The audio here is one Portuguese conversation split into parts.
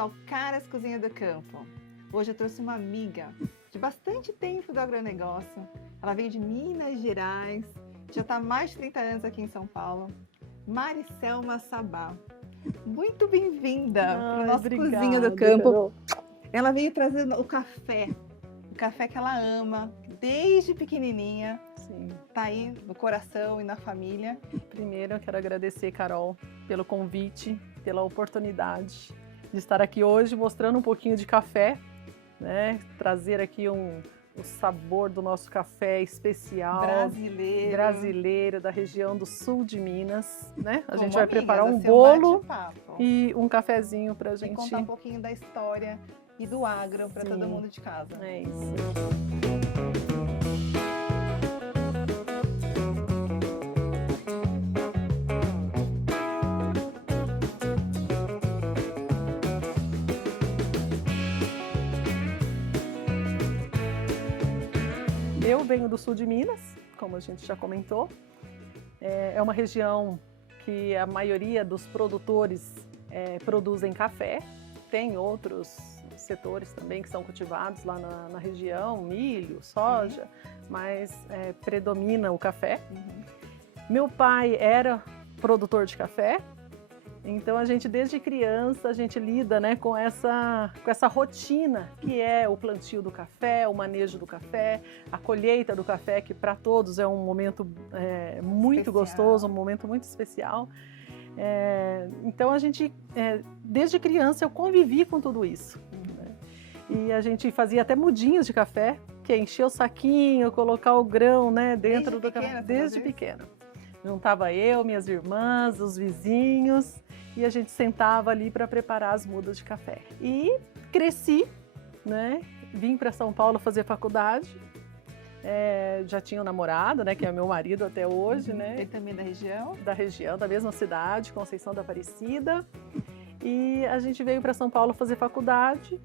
ao Caras Cozinha do Campo. Hoje eu trouxe uma amiga de bastante tempo do agronegócio. Ela veio de Minas Gerais, já está há mais de 30 anos aqui em São Paulo. Maricelma Sabá. Muito bem-vinda para o nosso obrigada, Cozinha do Campo. Carol. Ela veio trazendo o café que ela ama, desde pequenininha. Sim. Tá aí no coração e na família. Primeiro eu quero agradecer, Carol, pelo convite, pela oportunidade de estar aqui hoje mostrando um pouquinho de café, né? Trazer aqui o sabor do nosso café especial brasileiro da região do sul de Minas, né? A gente vai preparar um bolo e um cafezinho pra gente. E contar um pouquinho da história e do agro para todo mundo de casa. É isso. Eu venho do sul de Minas, como a gente já comentou. É uma região que a maioria dos produtores produzem café. Tem outros setores também que são cultivados lá na região, milho, soja, mas predomina o café. Meu pai era produtor de café, então a gente desde criança a gente lida, né, com essa rotina que é o plantio do café, o manejo do café, a colheita do café, que para todos é um momento muito gostoso, um momento muito especial. Então a gente, desde criança eu convivi com tudo isso. Né? E a gente fazia até mudinhos de café, que é encher o saquinho, colocar o grão, né, dentro do café, desde pequena. Juntava eu, minhas irmãs, os vizinhos, e a gente sentava ali para preparar as mudas de café. E cresci, né? Vim para São Paulo fazer faculdade. Já tinha um namorado, né, que é meu marido até hoje, né? Ele também da região? Da região, da mesma cidade, Conceição da Aparecida. E a gente veio para São Paulo fazer faculdade.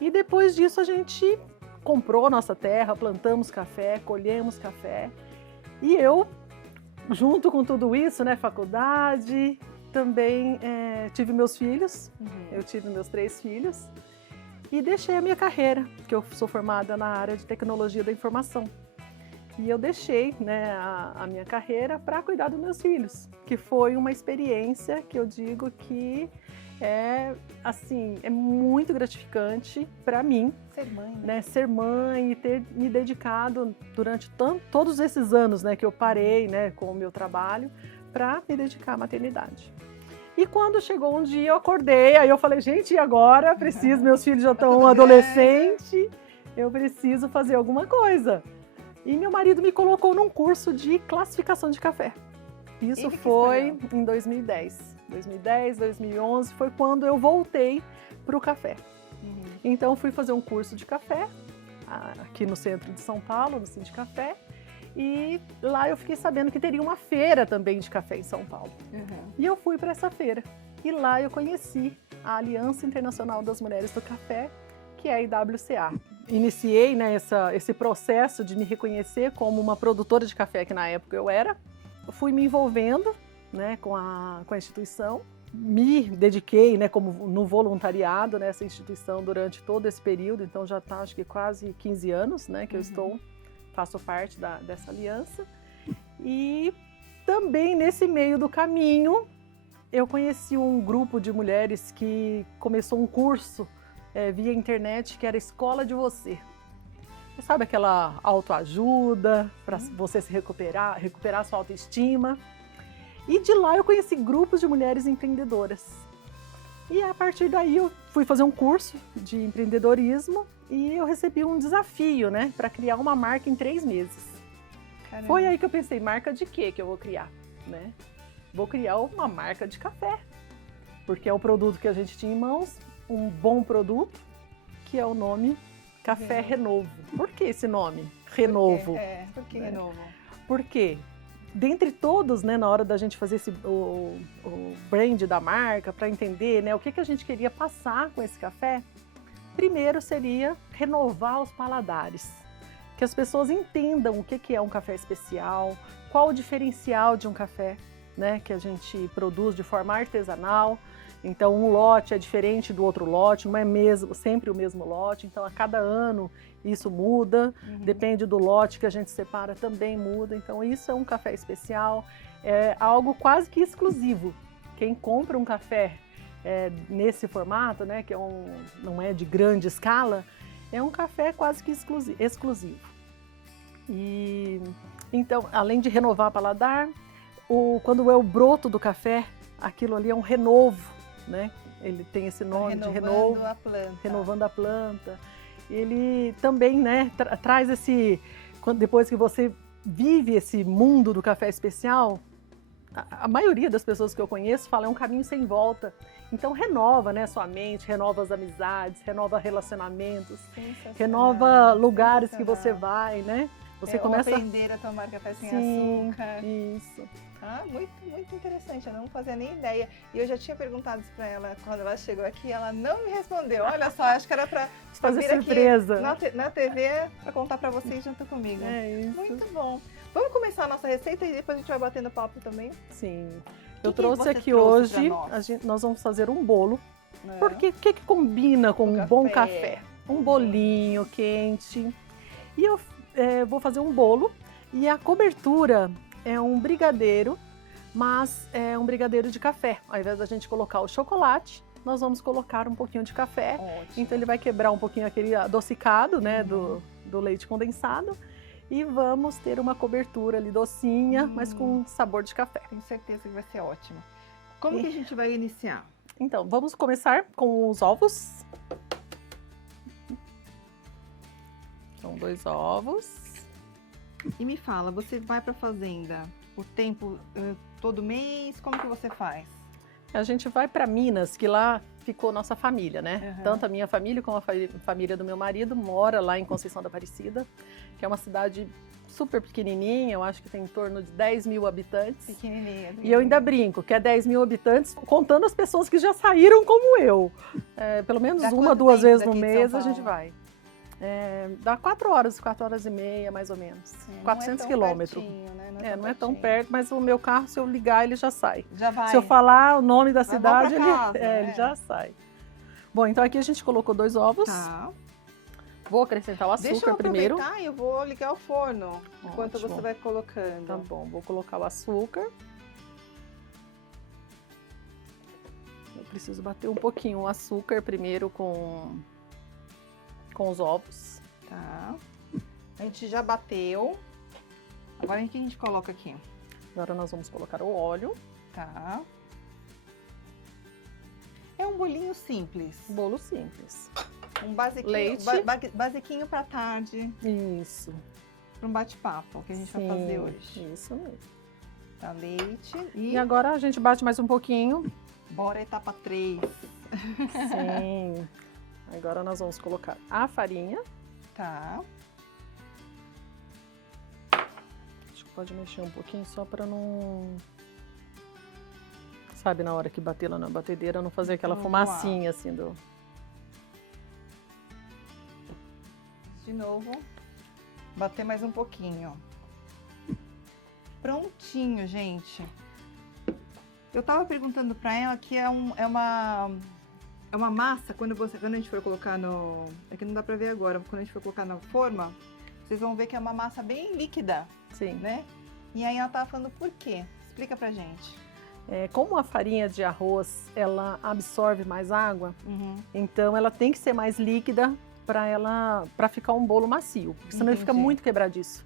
E depois disso a gente comprou a nossa terra, plantamos café, colhemos café. E eu, junto com tudo isso, né, faculdade, também tive meus filhos. Eu tive meus 3 filhos. E deixei a minha carreira, que eu sou formada na área de tecnologia da informação. E eu deixei, né, a minha carreira para cuidar dos meus filhos, que foi uma experiência que eu digo que é muito gratificante para mim. Ser mãe, né? Ser mãe e ter me dedicado durante todos esses anos, né, que eu parei, né, com o meu trabalho para me dedicar à maternidade. E quando chegou um dia eu acordei, aí eu falei, gente, e agora? Meus filhos já estão adolescentes, eu preciso fazer alguma coisa. E meu marido me colocou num curso de classificação de café. Isso foi em 2010. 2010, 2011 foi quando eu voltei para o café. Então fui fazer um curso de café aqui no centro de São Paulo, no Sindicafé. E lá eu fiquei sabendo que teria uma feira também de café em São Paulo. E eu fui para essa feira. E lá eu conheci a Aliança Internacional das Mulheres do Café, que é a IWCA. Iniciei, né, esse processo de me reconhecer como uma produtora de café, que na época eu era. Eu fui me envolvendo, né, com a instituição. Me dediquei, né, como no voluntariado nessa instituição durante todo esse período. Então já está, acho que quase 15 anos, né, que eu faço parte dessa aliança. E também nesse meio do caminho eu conheci um grupo de mulheres que começou um curso via internet, que era Escola de Você. Você sabe aquela autoajuda para você se recuperar a sua autoestima. E de lá eu conheci grupos de mulheres empreendedoras. E a partir daí eu fui fazer um curso de empreendedorismo e eu recebi um desafio, né, para criar uma marca em 3 meses. Caramba. Foi aí que eu pensei, marca de quê que eu vou criar, né? Vou criar uma marca de café, porque é o produto que a gente tinha em mãos, um bom produto, que é o nome Café Renovo. Por que esse nome? Renovo. Por que Renovo? Porque dentre todos, né, na hora da gente fazer o brand da marca, para entender, né, o que a gente queria passar com esse café, primeiro seria renovar os paladares. Que as pessoas entendam o que é um café especial, qual o diferencial de um café, né, que a gente produz de forma artesanal, Então, um lote é diferente do outro lote, não é sempre o mesmo lote. Então, a cada ano isso muda, depende do lote que a gente separa, também muda. Então, isso é um café especial, é algo quase que exclusivo. Quem compra um café nesse formato, né, que não é de grande escala, é um café quase que exclusivo. E então, além de renovar o paladar, quando é o broto do café, aquilo ali é um renovo, né? Ele tem esse nome de renovo, renovando a planta. Ele também, né, traz depois que você vive esse mundo do café especial, a maioria das pessoas que eu conheço fala é um caminho sem volta. Então renova, né, sua mente, renova as amizades, renova relacionamentos, renova lugares que você vai, né? Você começa a aprender a tomar café sem açúcar. Isso. Ah, muito, muito interessante. Eu não fazia nem ideia. E eu já tinha perguntado isso para ela quando ela chegou aqui, ela não me respondeu. Olha só, acho que era para fazer surpresa aqui na TV para contar para vocês junto comigo. É isso. Muito bom. Vamos começar a nossa receita e depois a gente vai batendo papo também? Sim. Eu trouxe aqui hoje, nós vamos fazer um bolo. Porque o que combina com um bom café? Um bolinho quente. E eu vou fazer um bolo e a cobertura é um brigadeiro, mas é um brigadeiro de café. Ao invés da gente colocar o chocolate, nós vamos colocar um pouquinho de café. Ótimo. Então ele vai quebrar um pouquinho aquele adocicado, né, do leite condensado. E vamos ter uma cobertura ali docinha, mas com sabor de café. Tenho certeza que vai ser ótimo. Como que a gente vai iniciar? Então, vamos começar com os ovos. São 2 ovos. E me fala, você vai para a fazenda o tempo todo mês? Como que você faz? A gente vai para Minas, que lá ficou nossa família, né? Tanto a minha família como a família do meu marido mora lá em Conceição da Aparecida, que é uma cidade super pequenininha, eu acho que tem em torno de 10 mil habitantes. Pequenininha. E eu ainda brinco que é 10 mil habitantes, contando as pessoas que já saíram como eu. Pelo menos uma, 2 vezes no mês a gente vai. Dá 4 horas e meia, mais ou menos. 400 quilômetros. Né? Não é tão perto, mas o meu carro, se eu ligar, ele já sai. Já vai. Se eu falar o nome da cidade, casa, ele já sai. Bom, então aqui a gente colocou 2 ovos. Tá. Vou acrescentar o açúcar primeiro. Deixa eu aproveitar e eu vou ligar o forno enquanto você vai colocando. Tá bom, vou colocar o açúcar. Eu preciso bater um pouquinho o açúcar primeiro com os ovos. Tá. A gente já bateu. Agora o que a gente coloca aqui? Agora nós vamos colocar o óleo. Tá. É um bolinho simples. Bolo simples. Um basiquinho, leite. Basiquinho para tarde. Isso. Para um bate-papo que a gente vai fazer hoje. Isso mesmo. Tá, leite. E agora a gente bate mais um pouquinho. Bora etapa 3. Sim. Agora nós vamos colocar a farinha. Tá. Acho que pode mexer um pouquinho só para não... Sabe, na hora que bater lá na batedeira, não fazer aquela fumacinha assim do... De novo. Bater mais um pouquinho. Prontinho, gente. Eu tava perguntando para ela que é uma massa, quando a gente for colocar no... É que não dá pra ver agora, quando a gente for colocar na forma, vocês vão ver que é uma massa bem líquida. Sim. Né? E aí ela tava falando por quê? Explica pra gente. Como a farinha de arroz, ela absorve mais água, então ela tem que ser mais líquida para ficar um bolo macio, porque senão ele fica muito quebradiço.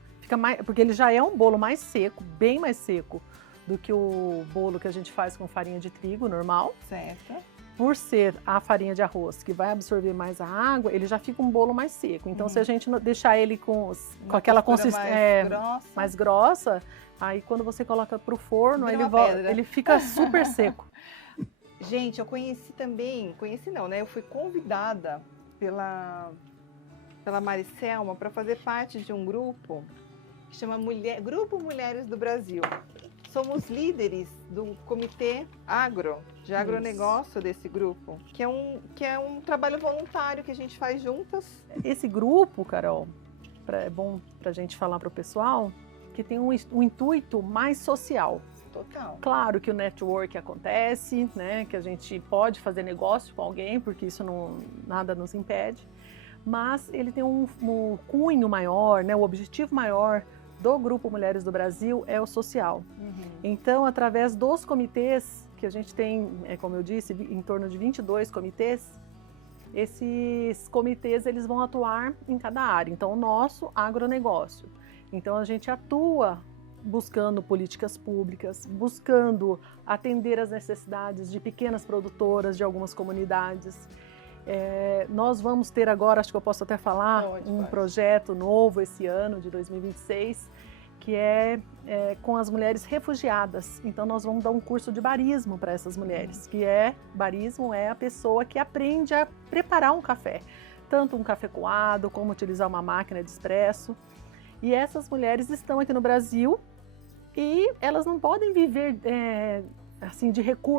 Porque ele já é um bolo mais seco, bem mais seco do que o bolo que a gente faz com farinha de trigo normal. Certo. Por ser a farinha de arroz que vai absorver mais a água, ele já fica um bolo mais seco. Então, se a gente deixar ele com aquela consistência mais grossa, aí quando você coloca para o forno, ele fica super seco. Gente, eu conheci também, né? Eu fui convidada pela Maricelma para fazer parte de um grupo que chama Grupo Mulheres do Brasil. Somos líderes do comitê de agronegócio desse grupo, que é um trabalho voluntário que a gente faz juntas. Esse grupo, Carol, é bom para a gente falar para o pessoal, que tem um intuito mais social. Total. Claro que o network acontece, né? Que a gente pode fazer negócio com alguém, porque isso nada nos impede. Mas ele tem um cunho maior, né? O objetivo maior do Grupo Mulheres do Brasil é o social. Então, através dos comitês, que a gente tem, como eu disse, em torno de 22 comitês, esses comitês eles vão atuar em cada área. Então, o nosso agronegócio. Então, a gente atua buscando políticas públicas, buscando atender às necessidades de pequenas produtoras de algumas comunidades. Nós vamos ter agora, acho que eu posso até falar, projeto novo esse ano, de 2026, que é com as mulheres refugiadas. Então, nós vamos dar um curso de barismo para essas mulheres, barismo é a pessoa que aprende a preparar um café, tanto um café coado, como utilizar uma máquina de expresso. E essas mulheres estão aqui no Brasil e elas não podem viver assim,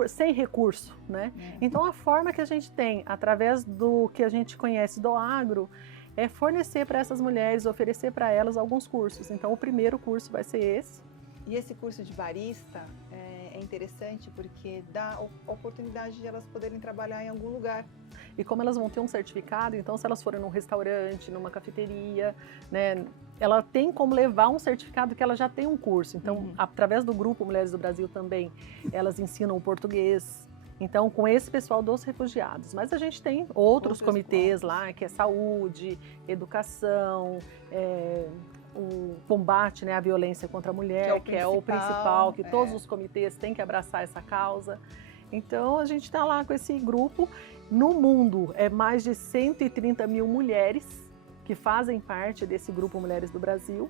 sem recurso, né? Então, a forma que a gente tem, através do que a gente conhece do agro, é fornecer para essas mulheres, oferecer para elas alguns cursos. Então, o primeiro curso vai ser esse. E esse curso de barista é interessante porque dá oportunidade de elas poderem trabalhar em algum lugar. E como elas vão ter um certificado, então se elas forem num restaurante, numa cafeteria, né, ela tem como levar um certificado que ela já tem um curso. Então, através do Grupo Mulheres do Brasil também, elas ensinam o português. Então, com esse pessoal dos refugiados. Mas a gente tem outros comitês lá, que é saúde, educação, o combate, né, à violência contra a mulher, que é o principal, que todos os comitês têm que abraçar essa causa. Então, a gente está lá com esse grupo. No mundo, mais de 130 mil mulheres que fazem parte desse Grupo Mulheres do Brasil.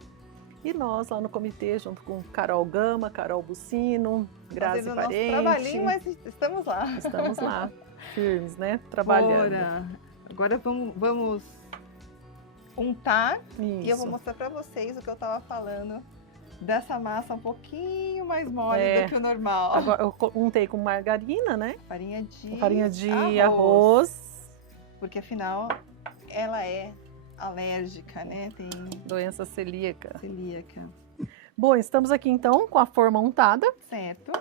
E nós lá no comitê, junto com Carol Gama, Carol Bucino, Grazi Parente. Fazendo nosso trabalhinho, mas estamos lá. Estamos lá, firmes, né? Trabalhando. Agora vamos untar. Isso. E eu vou mostrar para vocês o que eu estava falando dessa massa um pouquinho mais mole do que o normal. Agora eu untei com margarina, né? Farinha de arroz. Porque afinal ela é alérgica, né? Tem doença celíaca. Bom, estamos aqui então com a forma untada. Certo.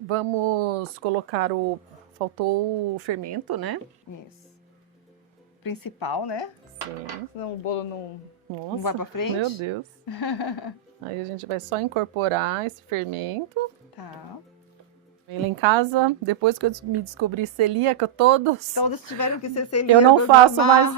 Vamos colocar faltou o fermento, né? Isso. Principal, né? Sim. Senão o bolo não vai pra frente. Meu Deus. Aí a gente vai só incorporar esse fermento. Tá. Lá em casa, depois que eu me descobri celíaca, todos tiveram que ser celíacos. Eu não faço mais.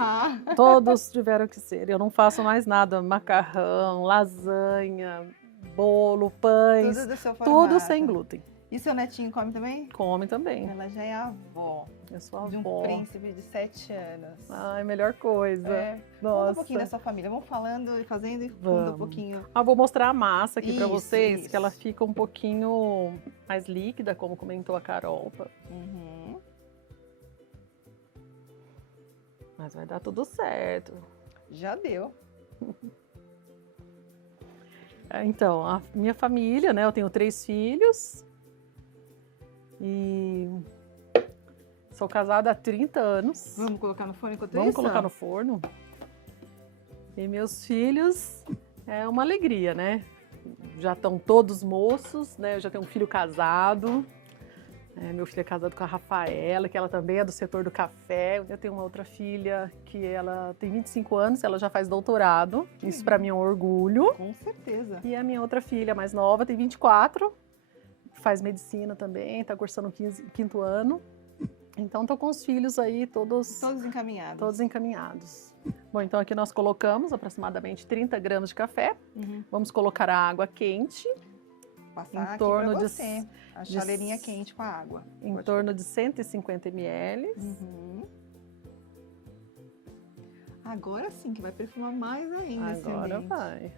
Todos tiveram que ser. Eu não faço mais nada. Macarrão, lasanha, bolo, pães. Tudo do seu formato. Tudo sem glúten. E seu netinho come também? Come também. Ela já é avó. Eu sou avó. De um príncipe de 7 anos. Ai, melhor coisa. Nossa. Conta um pouquinho da sua família. Vamos falando e fazendo e conta um pouquinho. Vou mostrar a massa aqui para vocês, que ela fica um pouquinho mais líquida, como comentou a Carol. Mas vai dar tudo certo. Já deu. Então, a minha família, né? Eu tenho 3 filhos. E sou casada há 30 anos. Vamos colocar no forno enquanto isso? Vamos colocar no forno. E meus filhos é uma alegria, né? Já estão todos moços, né? Eu já tenho um filho casado. Meu filho é casado com a Rafaela, que ela também é do setor do café. Eu tenho uma outra filha que ela tem 25 anos, ela já faz doutorado. Isso para mim é um orgulho. Com certeza. E a minha outra filha mais nova tem 24. Faz medicina também, está cursando o 5º ano. Então, estou com os filhos aí todos encaminhados. Bom, então aqui nós colocamos aproximadamente 30 gramas de café. Vamos colocar a água quente. Passar em torno de a chaleirinha quente com a água. Em torno de 150 ml. Agora sim, que vai perfumar mais ainda esse ambiente. Agora vai.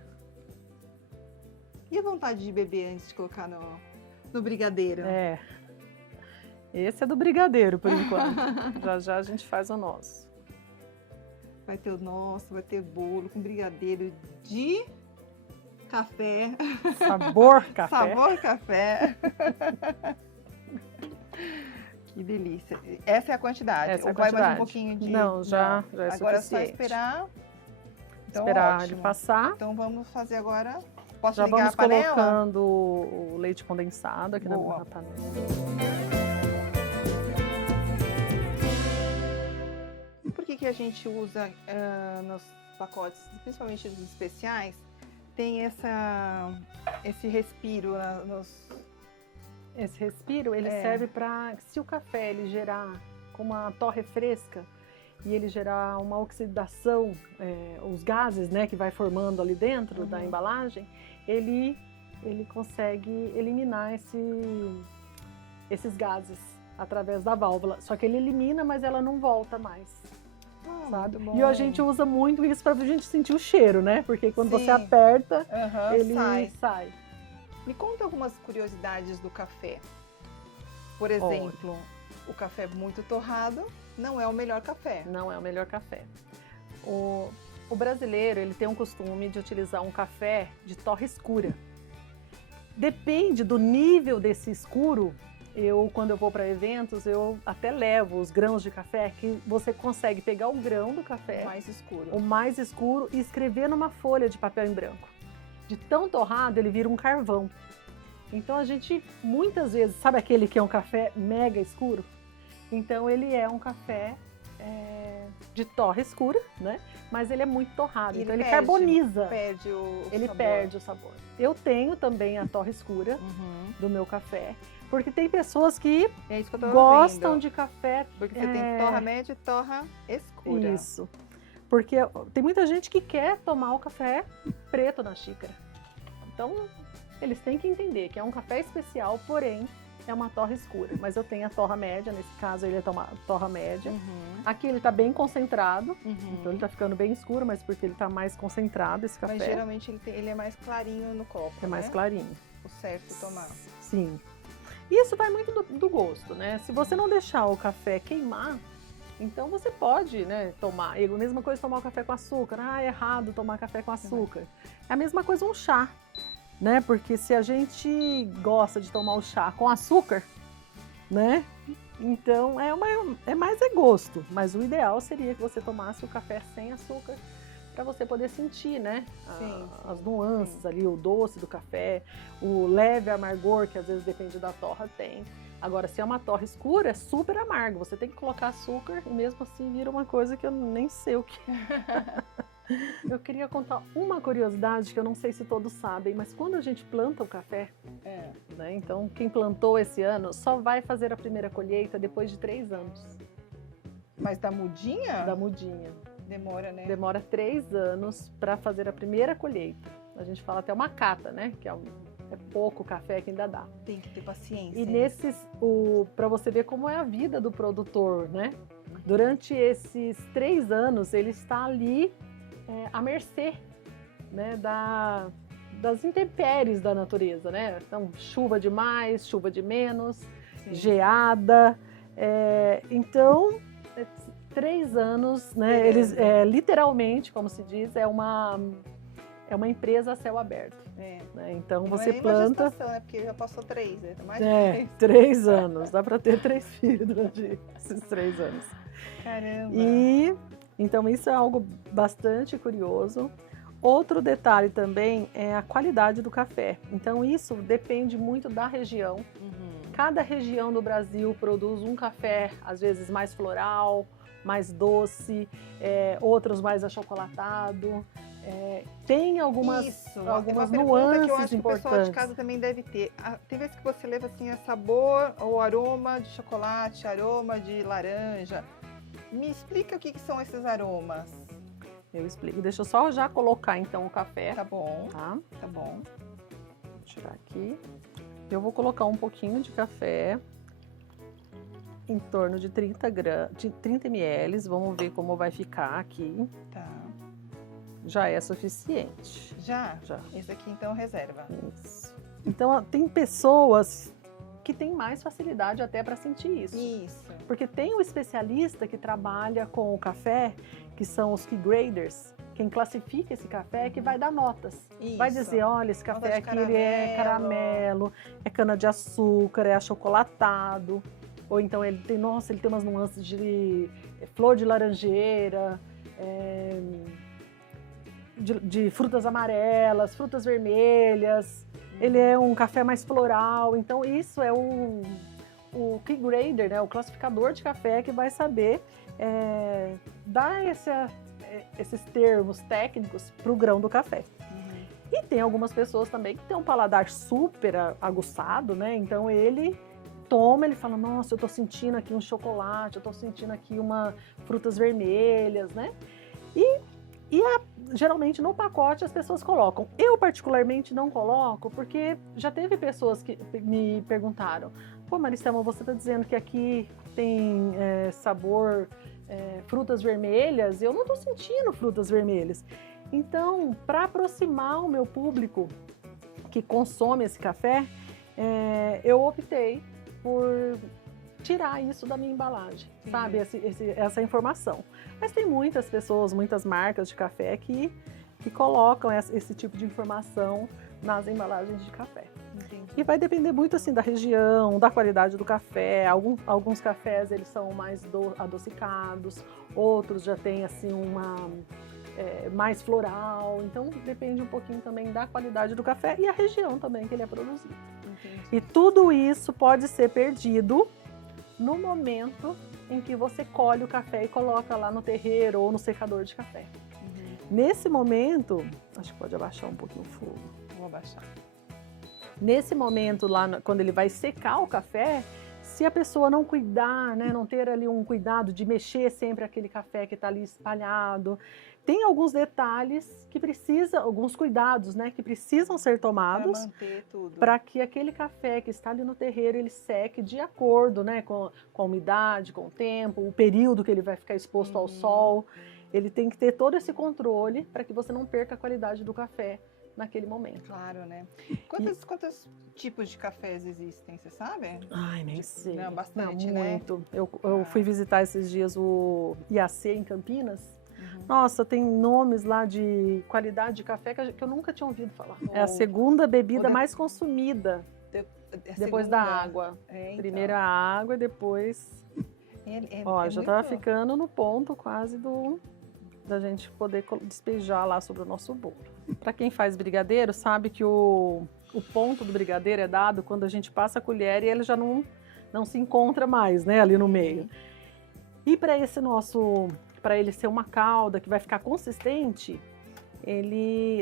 E a vontade de beber antes de colocar no brigadeiro? Esse é do brigadeiro, por enquanto. Já já a gente faz o nosso. Vai ter o nosso, vai ter bolo com brigadeiro de café. Sabor café. Sabor café. Que delícia. Essa é a quantidade. Essa é a vai quantidade. mais um pouquinho de... Não, já é agora suficiente. É só esperar. Então, esperar ótimo. ele passar. Então vamos fazer agora Posso Já ligar vamos a panela? colocando o leite condensado aqui Boa. na panela. Por que a gente usa nos pacotes, principalmente dos especiais, tem esse respiro Esse respiro, ele serve para, se o café ele gerar como uma torre fresca e ele gerar uma oxidação, os gases, né, que vai formando ali dentro da embalagem, ele consegue eliminar esses gases através da válvula. Só que ele elimina, mas ela não volta mais. Sabe? E a gente usa muito isso para a gente sentir o cheiro, né? Porque quando você aperta, ele sai. Me conta algumas curiosidades do café. Por exemplo, o café muito torrado não é o melhor café. Não é o melhor café. O brasileiro, ele tem um costume de utilizar um café de torra escura. Depende do nível desse escuro. Quando eu vou para eventos, eu até levo os grãos de café, que você consegue pegar o grão do café, o mais escuro, e escrever numa folha de papel em branco. De tão torrado, ele vira um carvão. Então a gente, muitas vezes, sabe aquele que é um café mega escuro? Então ele é um café de torra escura, né? Mas ele é muito torrado, então ele carboniza. Ele perde o sabor. Eu tenho também a torra escura do meu café. Porque tem pessoas que gostam de café. Porque você tem torra média e torra escura. Isso. Porque tem muita gente que quer tomar o café preto na xícara. Então, eles têm que entender que é um café especial, porém, é uma torra escura. Mas eu tenho a torra média, nesse caso ele é torra média. Aqui ele está bem concentrado, então ele está ficando bem escuro, mas porque ele está mais concentrado, esse café. Mas geralmente ele é mais clarinho no copo, É mais clarinho. O certo tomar. Sim. Isso vai muito do gosto, né? Se você não deixar o café queimar, então você pode, né, tomar. E a mesma coisa tomar o café com açúcar. É errado tomar café com açúcar. É a mesma coisa um chá, né? Porque se a gente gosta de tomar o chá com açúcar, né? Então é mais gosto. Mas o ideal seria que você tomasse o café sem açúcar, para você poder sentir, né, as nuances ali, o doce do café, o leve amargor, que às vezes depende da torra, tem. Agora, se é uma torra escura, é super amargo, você tem que colocar açúcar e mesmo assim vira uma coisa que eu nem sei o que é. Eu queria contar uma curiosidade que eu não sei se todos sabem, mas quando a gente planta o café, né, então quem plantou esse ano só vai fazer a primeira colheita depois de 3 anos. Mas da mudinha? Da mudinha. Demora, né? Demora 3 anos para fazer a primeira colheita. A gente fala até uma cata, né? Que é pouco café que ainda dá. Tem que ter paciência. E para você ver como é a vida do produtor, né? Durante esses 3 anos, ele está ali à mercê, né? Das intempéries da natureza, né? Então, chuva de mais, chuva de menos, geada. Então, 3 anos, né? Eles literalmente, como se diz, é uma empresa a céu aberto. Né? Então você planta. Uma gestação, né? Porque já passou 3, né? Mais 3 anos. Dá para ter 3 filhos durante esses 3 anos. Caramba! E então isso é algo bastante curioso. Outro detalhe também é a qualidade do café. Então isso depende muito da região. Cada região do Brasil produz um café, às vezes mais floral, mais doce, outros mais achocolatado. Tem algumas nuances que eu acho que importantes. O pessoal de casa também deve ter. Tem vezes que você leva assim a sabor ou aroma de chocolate, aroma de laranja. Me explica o que são esses aromas. Eu explico. Deixa eu só já colocar então o café. Tá bom. Tá bom. Vou tirar aqui. Eu vou colocar um pouquinho de café, em torno de 30 ml. Vamos ver como vai ficar aqui. Tá. Já é suficiente. Já? Esse aqui então reserva. Isso. Então tem pessoas que têm mais facilidade até para sentir isso. Isso. Porque tem o especialista que trabalha com o café, que são os key graders. Quem classifica esse café é que vai dar notas. Isso. Vai dizer, olha, esse café aqui ele é caramelo, é cana-de-açúcar, é achocolatado. Ou então ele tem umas nuances de flor de laranjeira, de frutas amarelas, frutas vermelhas. Ele é um café mais floral. Então, isso é o key grader, né? O classificador de café que vai saber dar esses termos técnicos para o grão do café. E tem algumas pessoas também que têm um paladar super aguçado, né? Então ele toma, ele fala, nossa, eu tô sentindo aqui um chocolate, eu tô sentindo aqui frutas vermelhas, né? Geralmente no pacote as pessoas colocam. Eu particularmente não coloco, porque já teve pessoas que me perguntaram, pô, Maricela, você tá dizendo que aqui tem sabor frutas vermelhas, eu não tô sentindo frutas vermelhas. Então, para aproximar o meu público que consome esse café, eu optei por tirar isso da minha embalagem, sabe? Essa informação. Mas tem muitas pessoas, muitas marcas de café que colocam esse tipo de informação nas embalagens de café. Entendi. E vai depender muito assim da região, da qualidade do café. Alguns cafés eles são mais adocicados, outros já têm assim mais floral, então depende um pouquinho também da qualidade do café e a região também que ele é produzido. Entendi. E tudo isso pode ser perdido no momento em que você colhe o café e coloca lá no terreiro ou no secador de café. Nesse momento, acho que pode abaixar um pouquinho o fogo. Vou abaixar. Nesse momento lá, quando ele vai secar o café, se a pessoa não cuidar, né, não ter ali um cuidado de mexer sempre aquele café que está ali espalhado, tem alguns detalhes que alguns cuidados, né, que precisam ser tomados para manter tudo. Para que aquele café que está ali no terreiro, ele seque de acordo, né, com a umidade, com o tempo, o período que ele vai ficar exposto ao sol. Ele tem que ter todo esse controle para que você não perca a qualidade do café naquele momento. Claro, né? Quantos tipos de cafés existem, você sabe? Ai, nem sei. Não, bastante, não, muito. Né? Eu fui visitar esses dias o IAC em Campinas. Nossa, tem nomes lá de qualidade de café que eu nunca tinha ouvido falar. É a segunda bebida mais consumida depois da água. Então. Primeiro a água e depois... já estava ficando no ponto quase da gente poder despejar lá sobre o nosso bolo. Para quem faz brigadeiro, sabe que o ponto do brigadeiro é dado quando a gente passa a colher e ele já não se encontra mais, né, ali no meio. E para ele ser uma calda que vai ficar consistente,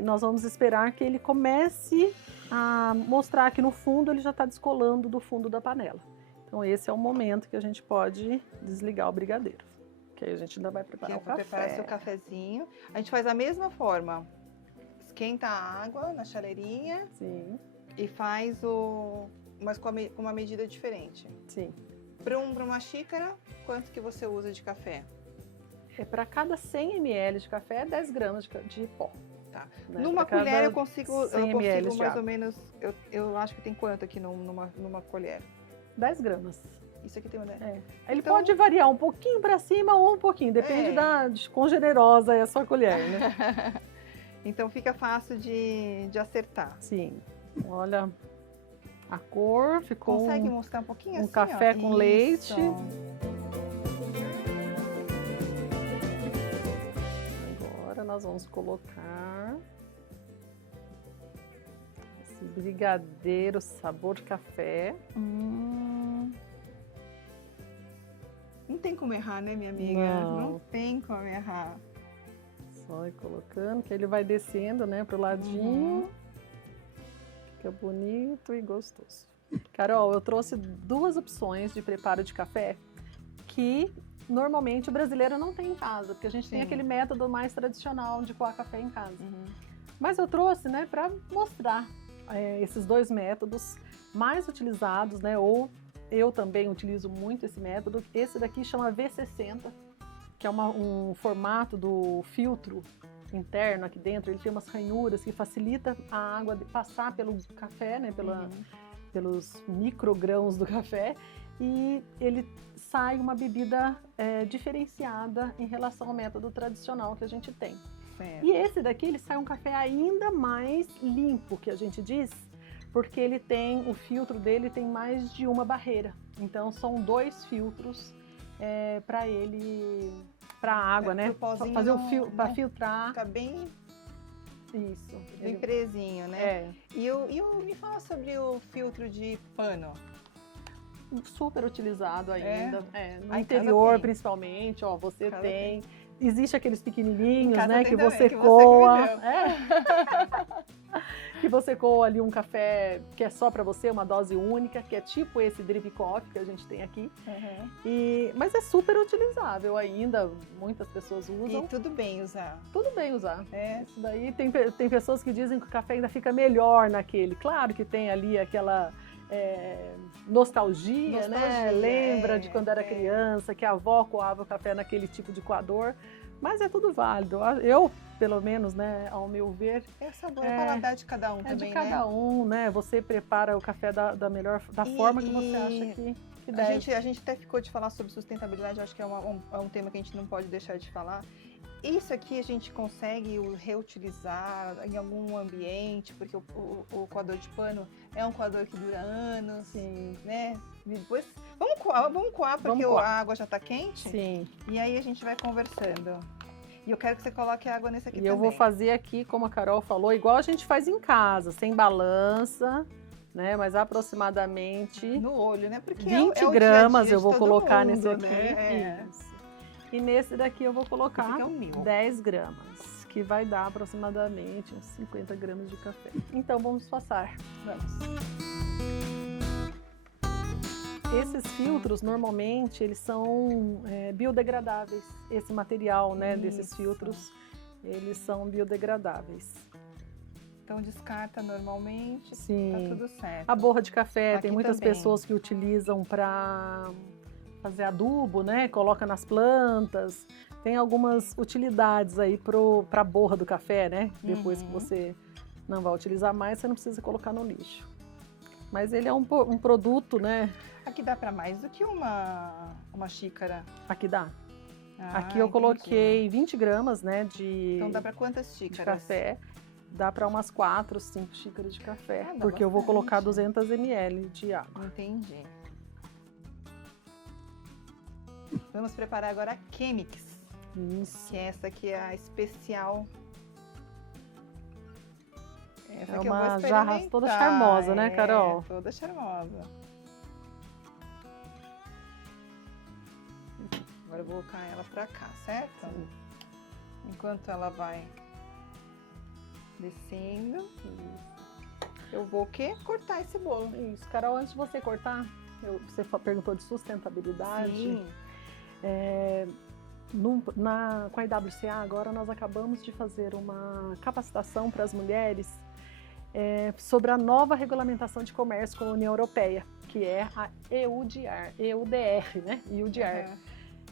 nós vamos esperar que ele comece a mostrar que no fundo ele já está descolando do fundo da panela. Então esse é o momento que a gente pode desligar o brigadeiro. Que aí a gente ainda vai preparar o café. Preparar seu cafezinho. A gente faz da mesma forma. Esquenta a água na chaleirinha. Sim. E faz mas com uma medida diferente. Sim. Para uma xícara, quanto que você usa de café? Para cada 100 ml de café, 10 gramas de pó. Tá. Né? Numa colher eu consigo mais ou água. Menos, eu acho que tem quanto aqui numa colher? 10 gramas. Isso aqui tem uma 10? Ele pode variar um pouquinho para cima ou um pouquinho, depende de quão generosa é a sua colher, né? Então fica fácil de acertar. Sim. Olha, a cor ficou... Consegue mostrar um pouquinho assim, café com leite. Agora nós vamos colocar esse brigadeiro sabor café. Não tem como errar, né, minha amiga? Não tem como errar. Só ir colocando, que ele vai descendo, né, pro ladinho. Fica bonito e gostoso. Carol, eu trouxe 2 opções de preparo de café que normalmente o brasileiro não tem em casa, porque a gente tem aquele método mais tradicional de coar café em casa. Mas eu trouxe, né, para mostrar esses 2 métodos mais utilizados, né, ou eu também utilizo muito esse método. Esse daqui chama V60, que é um formato do filtro interno aqui dentro. Ele tem umas ranhuras que facilita a água passar pelo café, né, pelos microgrãos do café, e ele sai uma bebida diferenciada em relação ao método tradicional que a gente tem. E esse daqui, ele sai um café ainda mais limpo, que a gente diz, porque o filtro dele tem mais de uma barreira. Então são 2 filtros para a água, né? Fazer para filtrar. Fica bem Isso. Do empresinho, né? É. Me fala sobre o filtro de pano. Super utilizado ainda. No Aí interior, casa tem. principalmente, ó, você Casa tem. Existe aqueles pequenininhos, Em casa né, tem que também, você que você coa. que me deu. Que você coa ali um café que é só para você, uma dose única, que é tipo esse drip coffee que a gente tem aqui. Mas é super utilizável ainda, muitas pessoas usam. E tudo bem usar. Tudo bem usar. É. Isso daí tem pessoas que dizem que o café ainda fica melhor naquele. Claro que tem ali aquela nostalgia, né? Lembra de quando era criança, que a avó coava o café naquele tipo de coador. Mas é tudo válido. Eu, pelo menos, né, ao meu ver... É o sabor, é paladar de cada um também, né? É de cada um, né? Você prepara o café da forma que você acha que deve. A gente até ficou de falar sobre sustentabilidade, acho que é um tema que a gente não pode deixar de falar. Isso aqui a gente consegue reutilizar em algum ambiente, porque o coador de pano é um coador que dura anos, Sim. Né? Depois, vamos coar, porque a água já está quente. Sim. E aí a gente vai conversando. E eu quero que você coloque água nesse aqui também. E eu vou fazer aqui, como a Carol falou, igual a gente faz em casa, sem balança, né? Mas aproximadamente... No olho, né? Porque 20 gramas eu vou colocar nesse aqui. Né? Isso. E nesse daqui eu vou colocar 10 10 gramas, que vai dar aproximadamente uns 50 gramas de café. Então vamos passar. Vamos. Esses filtros, normalmente, eles são biodegradáveis. Esse material, né, desses filtros, eles são biodegradáveis. Então descarta normalmente, Sim. Tá tudo certo. A borra de café, aqui tem muitas também. Pessoas que utilizam para fazer adubo, né? Coloca nas plantas. Tem algumas utilidades aí para a borra do café, né? Depois que você não vai utilizar mais, você não precisa colocar no lixo. Mas ele é um produto, né? Aqui dá para mais do que uma xícara. Aqui dá. Aqui eu coloquei 20 gramas, né? Então dá para quantas xícaras? De café. Dá para umas 4, 5 xícaras de café. Porque bastante. Eu vou colocar 200 ml de água. Entendi. Vamos preparar agora a Chemix. Isso. Que essa aqui é a especial. Essa é que uma jarra toda charmosa, né, Carol? Toda charmosa. Agora eu vou colocar ela pra cá, certo? Sim. Enquanto ela vai descendo, eu vou o quê? Cortar esse bolo. Isso. Carol, antes de você cortar, você perguntou de sustentabilidade. Sim. Com a IWCA, agora nós acabamos de fazer uma capacitação para as mulheres sobre a nova regulamentação de comércio com a União Europeia, que é a EUDR, né? EUDR.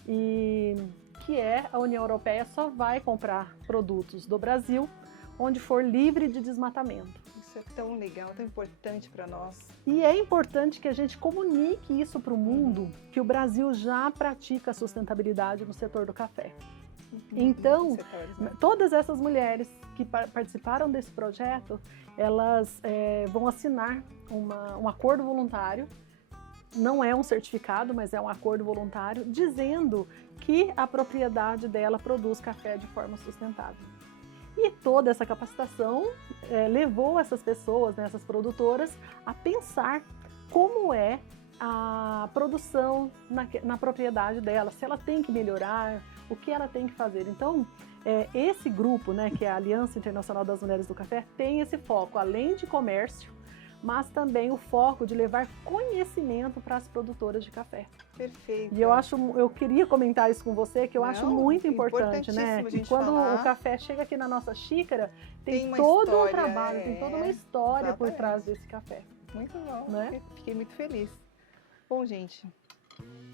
E que a União Europeia só vai comprar produtos do Brasil onde for livre de desmatamento. Isso é tão legal, tão importante para nós. E é importante que a gente comunique isso para o mundo, que o Brasil já pratica sustentabilidade no setor do café. Então, todas essas mulheres que participaram desse projeto, elas vão assinar um acordo voluntário, não é um certificado, mas é um acordo voluntário, dizendo que a propriedade dela produz café de forma sustentável. E toda essa capacitação levou essas pessoas, né, essas produtoras, a pensar como é a produção na propriedade dela, se ela tem que melhorar, o que ela tem que fazer. Então, esse grupo, né, que é a Aliança Internacional das Mulheres do Café, tem esse foco, além de comércio, mas também o foco de levar conhecimento para as produtoras de café. Perfeito. E eu queria comentar isso com você, que eu acho muito importante, né? Que quando o café chega aqui na nossa xícara, tem todo um trabalho, tem toda uma história por trás desse café. Muito bom, né? Fiquei muito feliz. Bom, gente,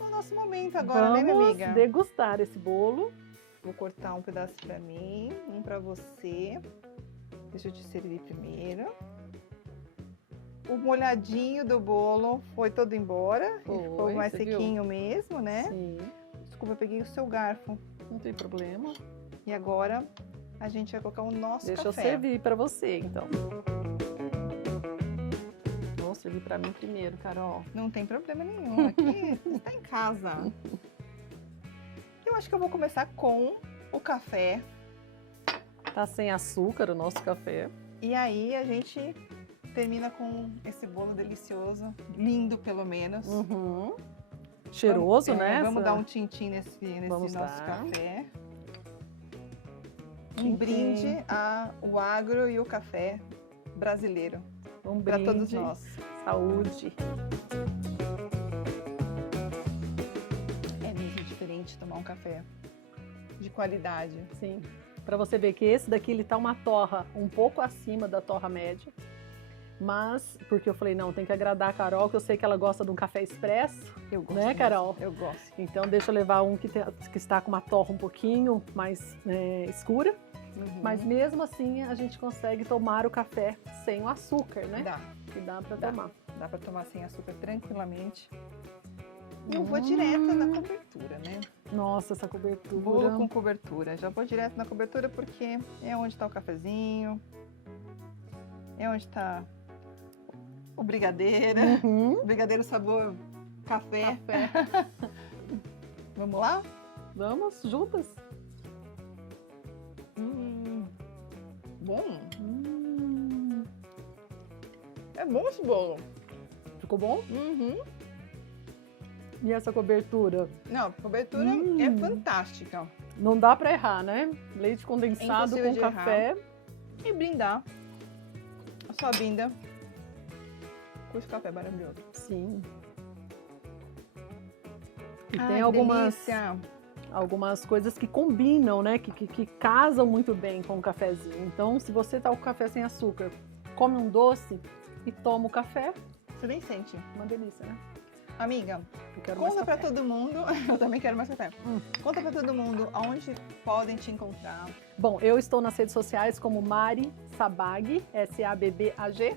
é o nosso momento agora, né, minha amiga? Vamos degustar esse bolo. Vou cortar um pedaço para mim, um para você. Deixa eu te servir primeiro. O molhadinho do bolo foi todo embora. Ficou mais sequinho mesmo, né? Sim. Desculpa, eu peguei o seu garfo. Não tem problema. E agora a gente vai colocar o nosso café. Deixa eu servir para você, então. Vou servir para mim primeiro, Carol. Não tem problema nenhum. Aqui está em casa. Eu acho que eu vou começar com o café. Tá sem açúcar o nosso café. E aí a gente termina com esse bolo delicioso, lindo pelo menos. Uhum. Cheiroso, né? Vamos dar um tintim nesse nosso café. Um brinde ao agro e o café brasileiro. Um para brinde. todos nós. Saúde. É mesmo diferente tomar um café de qualidade. Sim. Para você ver que esse daqui ele tá uma torra um pouco acima da torra média. Mas, porque eu falei, não, tem que agradar a Carol, que eu sei que ela gosta de um café expresso. Eu gosto. Né, Carol? Eu gosto. Então, deixa eu levar um que está com uma torra um pouquinho mais escura. Uhum. Mas mesmo assim, a gente consegue tomar o café sem o açúcar, né? Dá. Que dá para tomar. Dá para tomar sem açúcar tranquilamente. E eu vou direto na cobertura, né? Nossa, essa cobertura. Bolo com cobertura. Já vou direto na cobertura porque é onde está o cafezinho. É onde está o brigadeiro. Uhum. Brigadeiro sabor café. Vamos lá? Vamos juntas? Bom. É bom esse bolo. Ficou bom? Uhum. E essa cobertura? Não, a cobertura é fantástica. Não dá para errar, né? Leite condensado Impossível com de café. E brindar a sua vinda com esse café maravilhoso. Sim. E Ai, tem algumas coisas que combinam, né? Que casam muito bem com o cafezinho. Então, se você tá com o café sem açúcar, come um doce e toma o café, Você nem sente. uma delícia, né? Amiga, Eu quero mais conta pra café. todo mundo. Eu também quero mais café. Conta pra todo mundo onde podem te encontrar. Bom, eu estou nas redes sociais como Mari Sabbag, S-A-B-B-A-G.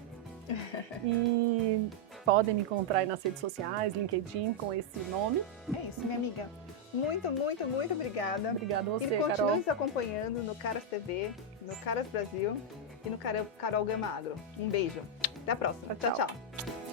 E podem me encontrar aí nas redes sociais, LinkedIn, com esse nome. É isso, minha amiga. Muito, muito, muito obrigada. Obrigada a E você, continue Carol. nos acompanhando no Caras TV, no Caras Brasil e no Carol Gama Agro. Um beijo. Até a próxima. Tchau, Tchau, tchau. tchau.